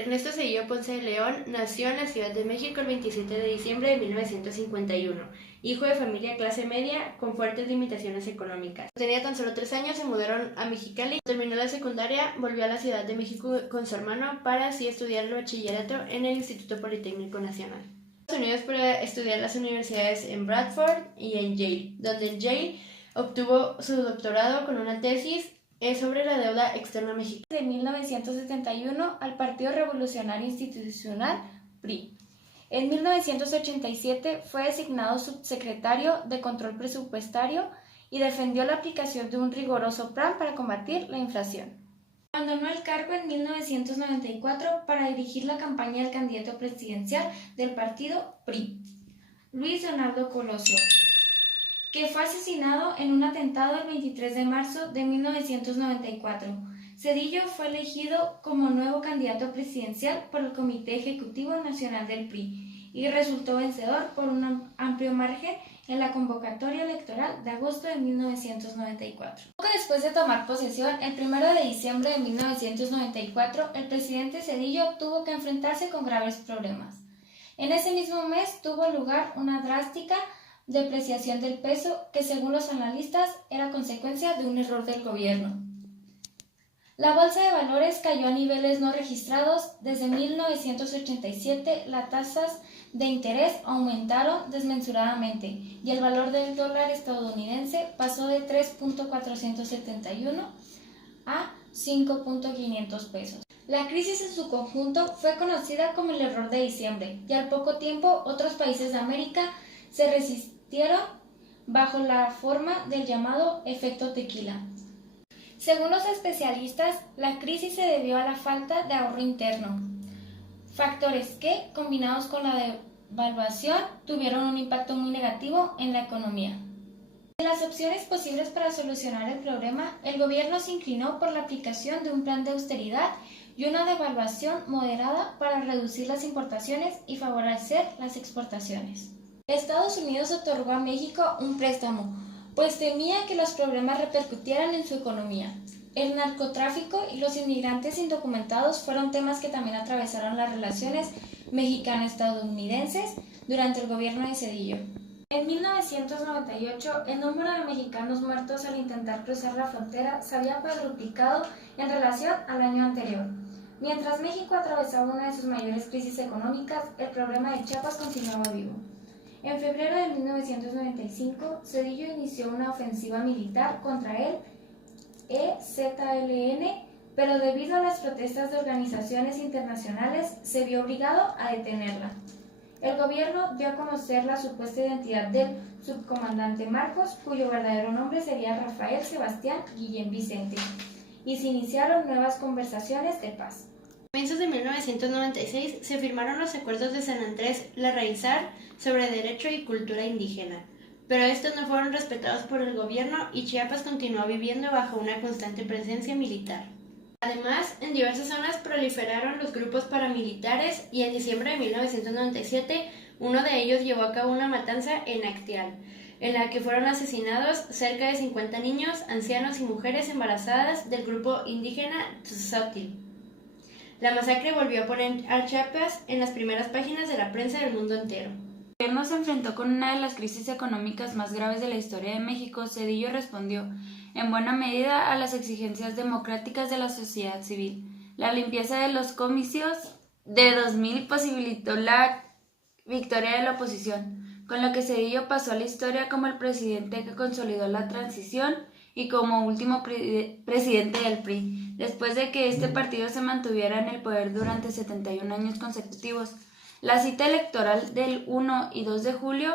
Ernesto Zedillo Ponce de León nació en la Ciudad de México el 27 de diciembre de 1951, hijo de familia clase media con fuertes limitaciones económicas. Tenía tan solo 3 años, se mudaron a Mexicali. Terminó la secundaria, volvió a la Ciudad de México con su hermano para así estudiar el bachillerato en el Instituto Politécnico Nacional. Estados Unidos para estudiar las universidades en Bradford y en Yale, donde en Yale obtuvo su doctorado con una tesis sobre la deuda externa mexicana. De 1971 al Partido Revolucionario Institucional, PRI. En 1987 fue designado subsecretario de Control Presupuestario y defendió la aplicación de un riguroso plan para combatir la inflación. Abandonó el cargo en 1994 para dirigir la campaña del candidato presidencial del partido PRI, Luis Donaldo Colosio, que fue asesinado en un atentado el 23 de marzo de 1994. Zedillo fue elegido como nuevo candidato presidencial por el Comité Ejecutivo Nacional del PRI y resultó vencedor por un amplio margen en la convocatoria electoral de agosto de 1994. Poco después de tomar posesión, el 1 de diciembre de 1994, el presidente Zedillo tuvo que enfrentarse con graves problemas. En ese mismo mes tuvo lugar una drástica depreciación del peso que, según los analistas, era consecuencia de un error del gobierno. La bolsa de valores cayó a niveles no registrados desde 1987, las tasas de interés aumentaron desmesuradamente y el valor del dólar estadounidense pasó de 3.471 a 5.500 pesos. La crisis en su conjunto fue conocida como el error de diciembre y al poco tiempo otros países de América se resistieron bajo la forma del llamado efecto tequila. Según los especialistas, la crisis se debió a la falta de ahorro interno, factores que, combinados con la devaluación, tuvieron un impacto muy negativo en la economía. De las opciones posibles para solucionar el problema, el gobierno se inclinó por la aplicación de un plan de austeridad y una devaluación moderada para reducir las importaciones y favorecer las exportaciones. Estados Unidos otorgó a México un préstamo, pues temía que los problemas repercutieran en su economía. El narcotráfico y los inmigrantes indocumentados fueron temas que también atravesaron las relaciones mexicano-estadounidenses durante el gobierno de Zedillo. En 1998, el número de mexicanos muertos al intentar cruzar la frontera se había cuadruplicado en relación al año anterior. Mientras México atravesaba una de sus mayores crisis económicas, el problema de Chiapas continuaba vivo. En febrero de 1995, Zedillo inició una ofensiva militar contra el EZLN, pero debido a las protestas de organizaciones internacionales, se vio obligado a detenerla. El gobierno dio a conocer la supuesta identidad del subcomandante Marcos, cuyo verdadero nombre sería Rafael Sebastián Guillén Vicente, y se iniciaron nuevas conversaciones de paz. A comienzos de 1996 se firmaron los acuerdos de San Andrés Larraizar sobre derecho y cultura indígena, pero estos no fueron respetados por el gobierno y Chiapas continuó viviendo bajo una constante presencia militar. Además, en diversas zonas proliferaron los grupos paramilitares y en diciembre de 1997 uno de ellos llevó a cabo una matanza en Acteal, en la que fueron asesinados cerca de 50 niños, ancianos y mujeres embarazadas del grupo indígena Tzotsil. La masacre volvió a poner a Chiapas en las primeras páginas de la prensa del mundo entero. El gobierno se enfrentó con una de las crisis económicas más graves de la historia de México. Zedillo respondió, en buena medida, a las exigencias democráticas de la sociedad civil. La limpieza de los comicios de 2000 posibilitó la victoria de la oposición, con lo que Zedillo pasó a la historia como el presidente que consolidó la transición y como último presidente del PRI, después de que este partido se mantuviera en el poder durante 71 años consecutivos. La cita electoral del 1 y 2 de julio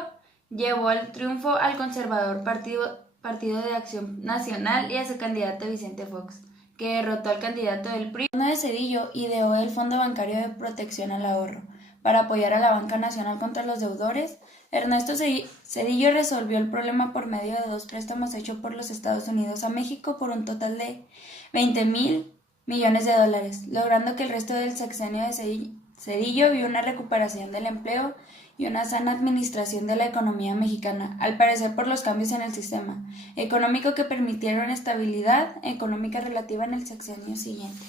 llevó al triunfo al conservador Partido de Acción Nacional y a su candidato Vicente Fox, que derrotó al candidato del PRI. El gobierno de Zedillo ideó el Fondo Bancario de Protección al Ahorro para apoyar a la banca nacional contra los deudores. Ernesto Zedillo resolvió el problema por medio de 2 préstamos hechos por los Estados Unidos a México por un total de $20,000 millones, logrando que el resto del sexenio de Zedillo vio una recuperación del empleo y una sana administración de la economía mexicana, al parecer por los cambios en el sistema económico que permitieron estabilidad económica relativa en el sexenio siguiente.